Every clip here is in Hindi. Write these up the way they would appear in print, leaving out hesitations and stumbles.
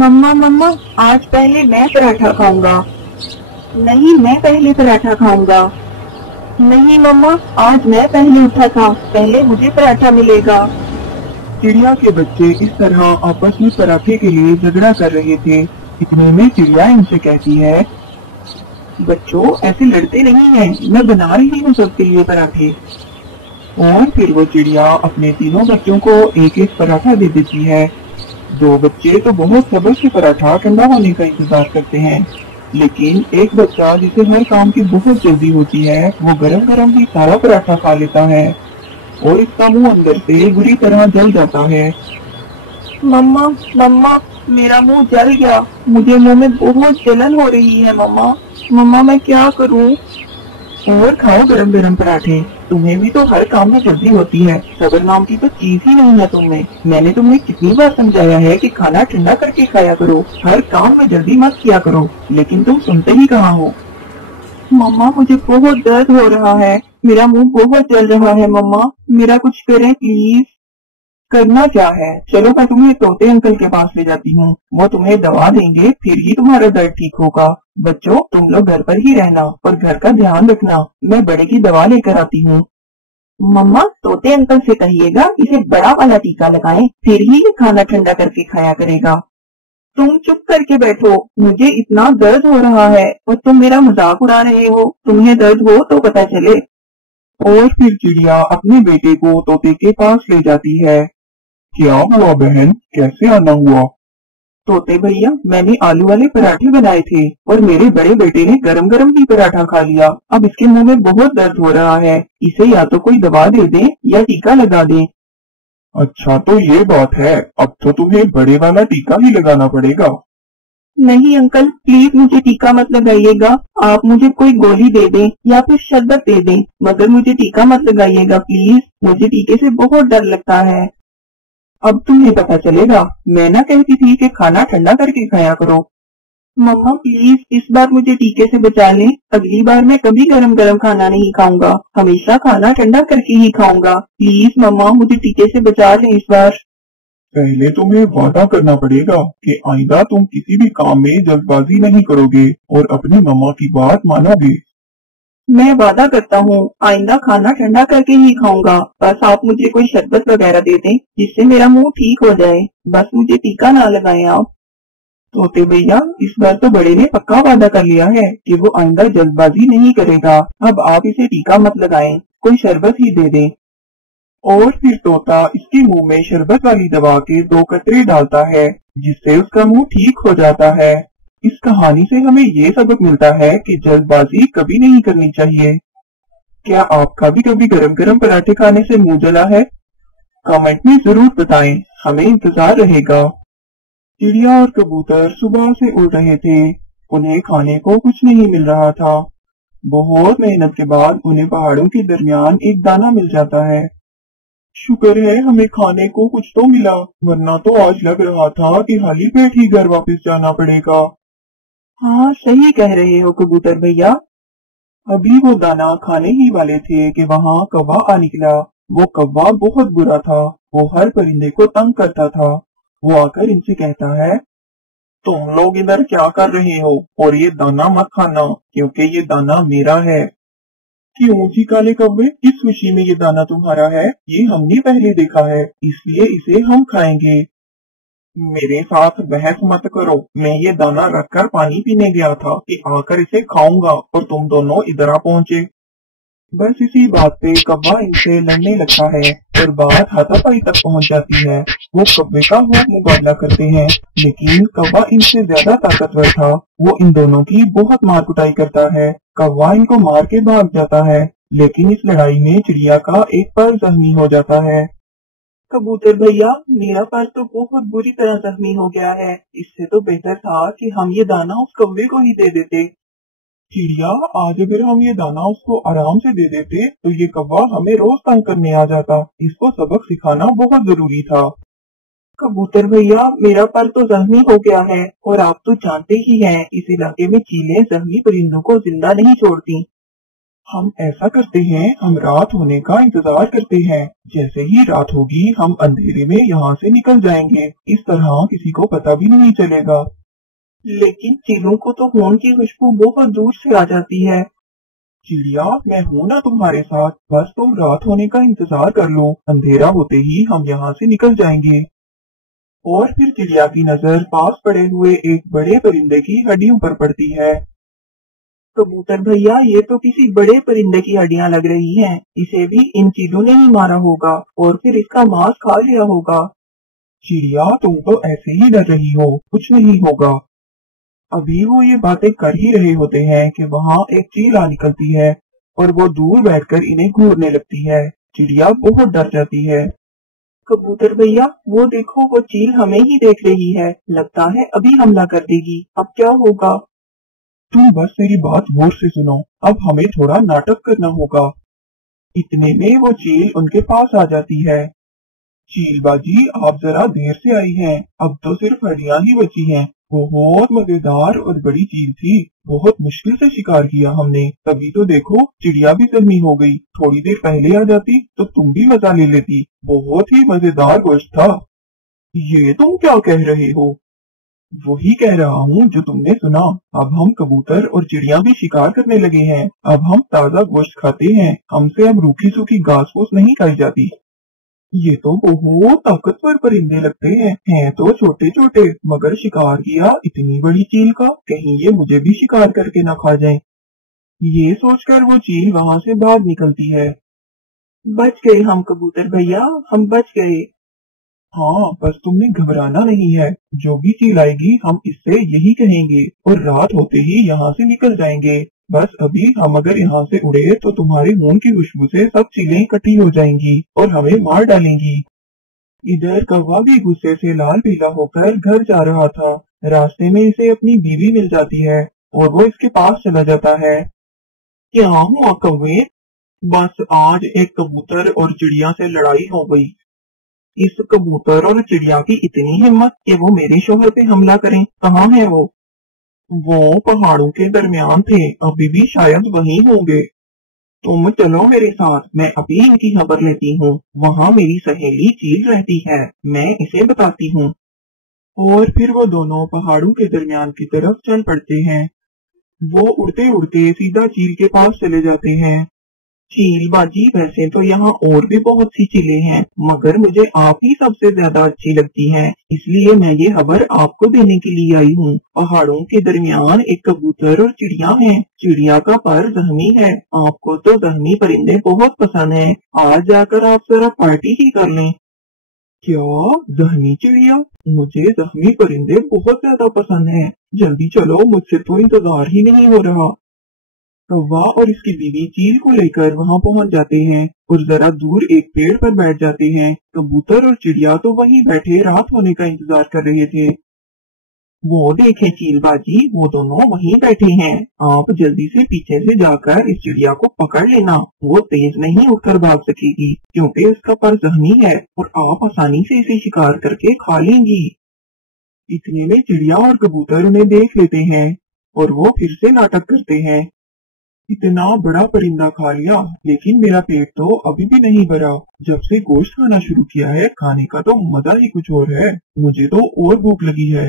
मम्मा मम्मा, आज पहले मैं पराठा खाऊंगा। नहीं, मैं पहले पराठा खाऊंगा। नहीं मम्मा, आज मैं पहले उठा था, पहले मुझे पराठा मिलेगा। चिड़िया के बच्चे इस तरह आपस में पराठे के लिए झगड़ा कर रहे थे। इतने में चिड़िया इनसे कहती है, बच्चों ऐसे लड़ते नहीं हैं, मैं बना रही हूँ सबके लिए पराठे। और फिर वो चिड़िया अपने तीनों बच्चों को एक एक पराठा दे देती है। दो बच्चे तो बहुत सब्र से पराठा ठंडा होने का इंतजार करते हैं, लेकिन एक बच्चा जिसे हर काम की बहुत जल्दी होती है, वो गरम गरम ही सारा पराठा खा लेता है और इसका मुंह अंदर से बुरी तरह जल जाता है। मम्मा मम्मा, मेरा मुंह जल गया, मुझे मुंह में बहुत जलन हो रही है। मम्मा मम्मा, मैं क्या करूं? और खाओ गरम गरम पराठे, तुम्हें भी तो हर काम में जल्दी होती है, सब्र नाम की तो चीज ही नहीं है तुम्हें। मैंने तुम्हें कितनी बार समझाया है कि खाना ठंडा करके खाया करो, हर काम में जल्दी मत किया करो, लेकिन तुम सुनते ही कहाँ हो। मम्मा मुझे बहुत दर्द हो रहा है, मेरा मुंह बहुत जल रहा है। मम्मा मेरा कुछ करें प्लीज। करना क्या है, चलो मैं तुम्हें तोते अंकल के पास ले जाती हूँ, वो तुम्हें दवा देंगे, फिर ही तुम्हारा दर्द ठीक होगा। बच्चों तुम लोग घर पर ही रहना और घर का ध्यान रखना, मैं बड़े की दवा लेकर आती हूँ। मम्मा तोते अंकल से कहिएगा इसे बड़ा वाला टीका लगाएं, फिर ही ये खाना ठंडा करके खाया करेगा। तुम चुप करके बैठो, मुझे इतना दर्द हो रहा है और तुम मेरा मजाक उड़ा रहे हो। तुम्हें दर्द हो तो पता चले। और फिर चिड़िया अपने बेटे को तोते के पास ले जाती है। क्या हुआ बहन, कैसे आना हुआ? तोते भैया, मैंने आलू वाले पराठे बनाए थे और मेरे बड़े बेटे ने गरम गरम ही पराठा खा लिया। अब इसके मुंह में बहुत दर्द हो रहा है, इसे या तो कोई दवा दे दे या टीका लगा दे। अच्छा तो ये बात है, अब तो तुम्हें बड़े वाला टीका ही लगाना पड़ेगा। नहीं अंकल, प्लीज मुझे टीका मत लगाइएगा, आप मुझे कोई गोली दे दें या फिर शरबत दे दें, मगर मुझे टीका मत लगाइएगा प्लीज, मुझे टीके से बहुत डर लगता है। अब तुम्हें पता चलेगा, मैं ना कहती थी कि खाना ठंडा करके खाया करो। मम्मा प्लीज इस बार मुझे टीके से बचा लें, अगली बार मैं कभी गरम गरम खाना नहीं खाऊंगा, हमेशा खाना ठंडा करके ही खाऊंगा। प्लीज मम्मा मुझे टीके से बचा लें इस बार। पहले तुम्हें वादा करना पड़ेगा कि आइंदा तुम किसी भी काम में जल्दबाजी नहीं करोगे और अपनी मम्मा की बात मानोगे। मैं वादा करता हूँ आइंदा खाना ठंडा करके ही खाऊंगा, बस आप मुझे कोई शरबत वगैरह दे दें जिससे मेरा मुंह ठीक हो जाए, बस मुझे टीका ना लगाएं आप। तोते भैया, इस बार तो बड़े ने पक्का वादा कर लिया है कि वो आइंदा जल्दबाजी नहीं करेगा, अब आप इसे टीका मत लगाएं, कोई शरबत ही दे दें। और फिर तोता इसके मुंह में शरबत वाली दवा के 2 कतरे डालता है, जिससे उसका मुंह ठीक हो जाता है। इस कहानी से हमें ये सबक मिलता है कि जल्दबाजी कभी नहीं करनी चाहिए। क्या आपका भी कभी गरम गरम पराठे खाने से मुंह जला है? कमेंट में जरूर बताएं, हमें इंतजार रहेगा। चिड़िया और कबूतर सुबह से उड़ रहे थे, उन्हें खाने को कुछ नहीं मिल रहा था। बहुत मेहनत के बाद उन्हें पहाड़ों के दरमियान एक दाना मिल जाता है। शुक्र है हमें खाने को कुछ तो मिला, वरना तो आज लग रहा था कि खाली पेट ही घर वापस जाना पड़ेगा। हाँ सही कह रहे हो कबूतर भैया। अभी वो दाना खाने ही वाले थे कि वहाँ कौवा आ निकला। वो कौवा बहुत बुरा था, वो हर परिंदे को तंग करता था। वो आकर इनसे कहता है, तुम लोग इधर क्या कर रहे हो, और ये दाना मत खाना क्योंकि ये दाना मेरा है। क्यों जी काले कौवे, किस खुशी में ये दाना तुम्हारा है? ये हमने पहले देखा है, इसलिए इसे हम खाएंगे। मेरे साथ बहस मत करो, मैं ये दाना रखकर पानी पीने गया था कि आकर इसे खाऊंगा और तुम दोनों इधर आ पहुंचे। बस इसी बात पे कौवा इनसे लड़ने लगता है और बात हाथापाई तक पहुंच जाती है। वो कौवे का वो मुकाबला करते हैं, लेकिन कौवा इनसे ज्यादा ताकतवर था। वो इन दोनों की बहुत मार कुटाई करता है। कौवा इनको मार के भाग जाता है, लेकिन इस लड़ाई में चिड़िया का एक पर जख्मी हो जाता है। कबूतर भैया, मेरा पैर तो बहुत बुरी तरह जख्मी हो गया है, इससे तो बेहतर था कि हम ये दाना उस कौवे को ही दे देते। चिड़िया, आज अगर हम ये दाना उसको आराम से दे देते तो ये कौवा हमें रोज तंग करने आ जाता। इसको सबक सिखाना बहुत जरूरी था। कबूतर भैया, मेरा पर तो जख्मी हो गया है और आप तो जानते ही हैं इस इलाके में चीलें जख्मी परिंदों को जिंदा नहीं छोड़ती। हम ऐसा करते हैं, हम रात होने का इंतजार करते हैं। जैसे ही रात होगी हम अंधेरे में यहाँ से निकल जाएंगे। इस तरह किसी को पता भी नहीं चलेगा। लेकिन चीलों को तो खून की खुशबू बहुत दूर से आ जाती है। चिड़िया, मैं हूँ ना तुम्हारे साथ, बस तुम रात होने का इंतजार कर लो। अंधेरा होते ही हम यहाँ से निकल जाएंगे। और फिर चिड़िया की नजर पास पड़े हुए एक बड़े परिंदे की हड्डियों पर पड़ती है। कबूतर भैया, ये तो किसी बड़े परिंदे की हड्डियां लग रही हैं। इसे भी इन चीलों ने ही मारा होगा और फिर इसका मांस खा लिया होगा। चिड़िया, तुम तो ऐसे ही डर रही हो, कुछ नहीं होगा। अभी वो ये बातें कर ही रहे होते हैं कि वहाँ एक चील आ निकलती है और वो दूर बैठकर इन्हें घूरने लगती है। चिड़िया बहुत डर जाती है। कबूतर भैया, वो देखो, वो चील हमें ही देख रही है। लगता है अभी हमला कर देगी। अब क्या होगा? तुम बस मेरी बात गौर से सुनो। अब हमें थोड़ा नाटक करना होगा। इतने में वो चील उनके पास आ जाती है। चीलबाजी, आप जरा देर से आई हैं। अब तो सिर्फ हड्डियां ही बची हैं। बहुत मजेदार और बड़ी चील थी। बहुत मुश्किल से शिकार किया हमने। तभी तो देखो, चिड़िया भी सहमी हो गई। थोड़ी देर पहले आ जाती तो तुम भी मजा ले लेती। बहुत ही मजेदार गोश्त था। ये तुम क्या कह रहे हो? वही कह रहा हूँ जो तुमने सुना। अब हम कबूतर और चिड़िया भी शिकार करने लगे हैं। अब हम ताज़ा गोश्त खाते हैं। हमसे अब रूखी सूखी घास फूस नहीं खाई जाती। ये तो बहुत ताकतवर परिंदे लगते हैं तो छोटे छोटे, मगर शिकार किया इतनी बड़ी चील का, कहीं ये मुझे भी शिकार करके न खा जाए। ये सोचकर वो चील वहाँ से भाग निकलती है। बच गए हम कबूतर भैया, हम बच गए। हाँ, बस तुमने घबराना नहीं है। जो भी चील आएगी हम इससे यही कहेंगे और रात होते ही यहाँ से निकल जाएंगे। बस अभी हम अगर यहाँ से उड़े तो तुम्हारे खून की खुशबू से सब चीलें इकट्ठी हो जाएंगी और हमें मार डालेंगी। इधर कौवा भी गुस्से से लाल पीला होकर घर जा रहा था। रास्ते में इसे अपनी बीवी मिल जाती है और वो इसके पास चला जाता है। क्या हुआ कौवे? बस आज एक कबूतर और चिड़िया से लड़ाई हो गई। इस कबूतर और चिड़िया की इतनी हिम्मत कि वो मेरे शोहर पे हमला करें। कहाँ है वो? वो पहाड़ों के दरमियान थे, अभी भी शायद वहीं होंगे। तुम चलो मेरे साथ, मैं अभी इनकी खबर लेती हूँ। वहाँ मेरी सहेली चील रहती है, मैं इसे बताती हूँ। और फिर वो दोनों पहाड़ों के दरमियान की तरफ चल पड़ते हैं। वो उड़ते उड़ते सीधा चील के पास चले जाते हैं। चील बाजी, वैसे तो यहाँ और भी बहुत सी चीलें हैं, मगर मुझे आप ही सबसे ज्यादा अच्छी लगती हैं, इसलिए मैं ये खबर आपको देने के लिए आई हूँ। पहाड़ों के दरमियान एक कबूतर और चिड़िया है। चिड़िया का पर जख्मी है। आपको तो जख्मी परिंदे बहुत पसंद हैं। आज जाकर आप जरा पार्टी ही कर लें। क्या? जख्मी चिड़िया? मुझे जख्मी परिंदे बहुत ज्यादा पसंद हैं। जल्दी चलो, मुझसे तो इंतजार ही नहीं हो रहा। कौवा और इसकी बीवी चील को लेकर वहां पहुंच जाते हैं और जरा दूर एक पेड़ पर बैठ जाते हैं। कबूतर और चिड़िया तो वहीं बैठे रात होने का इंतजार कर रहे थे। वो देखें चीलबाजी, वो दोनों वहीं बैठे हैं। आप जल्दी से पीछे से जाकर इस चिड़िया को पकड़ लेना। वो तेज नहीं उठकर भाग सकेगी क्योंकि उसका पर जख्मी है और आप आसानी से इसे शिकार करके खा लेंगी। इतने में चिड़िया और कबूतर उन्हें देख लेते हैं और वो फिर से नाटक करते हैं। इतना बड़ा परिंदा खा लिया, लेकिन मेरा पेट तो अभी भी नहीं भरा। जब से गोश्त खाना शुरू किया है, खाने का तो मजा ही कुछ और है। मुझे तो और भूख लगी है।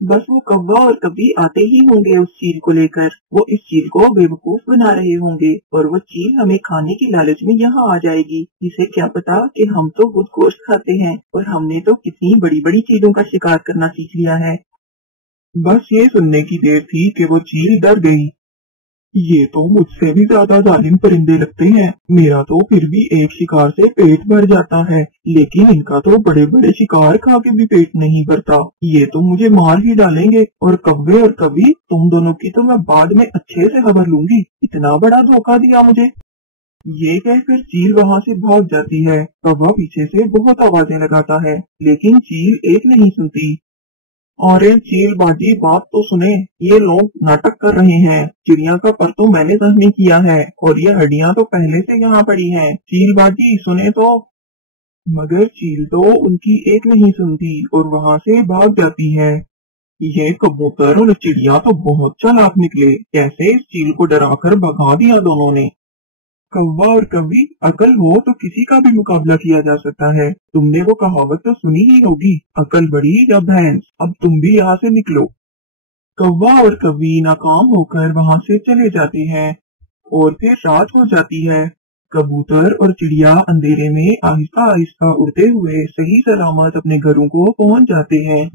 बस वो कौवा और कभी आते ही होंगे उस चील को लेकर। वो इस चील को बेवकूफ बना रहे होंगे और वो चील हमें खाने की लालच में यहाँ आ जाएगी। इसे क्या पता कि हम तो खुद गोश्त खाते हैं और हमने तो कितनी बड़ी बड़ी चीजों का शिकार करना सीख लिया है। बस ये सुनने की देर थी कि वो चील डर गई। ये तो मुझसे भी ज्यादा जालिम परिंदे लगते हैं। मेरा तो फिर भी एक शिकार से पेट भर जाता है, लेकिन इनका तो बड़े बड़े शिकार खा के भी पेट नहीं भरता। ये तो मुझे मार ही डालेंगे। और कौवे और कभी, तुम दोनों की तो मैं बाद में अच्छे से खबर लूंगी। इतना बड़ा धोखा दिया मुझे। ये कहकर चील वहाँ से भाग जाती है। कौवा पीछे से बहुत आवाजें लगाता है, लेकिन चील एक नहीं सुनती। और चील बाजी, बात तो सुने, ये लोग नाटक कर रहे हैं। चिड़िया का पर तो मैंने जख्मी किया है और ये हड्डियां तो पहले से यहाँ पड़ी हैं। चील बाजी सुने तो। मगर चील तो उनकी एक नहीं सुनती और वहाँ से भाग जाती है। ये कबूतर और चिड़िया तो बहुत चालाक निकले, कैसे इस चील को डराकर भगा दिया दोनों ने। कौवा और कौवी, अकल हो तो किसी का भी मुकाबला किया जा सकता है। तुमने वो कहावत तो सुनी ही होगी, अकल बड़ी या भैंस। अब तुम भी यहाँ से निकलो। कौवा और कौवी नाकाम होकर वहाँ से चले जाते हैं और फिर रात हो जाती है। कबूतर और चिड़िया अंधेरे में आहिस्ता आहिस्ता उड़ते हुए सही सलामत अपने घरों को पहुंच जाते हैं।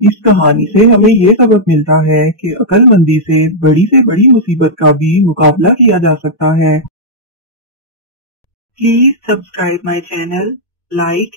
इस कहानी से हमें ये सबक मिलता है कि अक्लमंदी से बड़ी मुसीबत का भी मुकाबला किया जा सकता है। Please subscribe my channel, like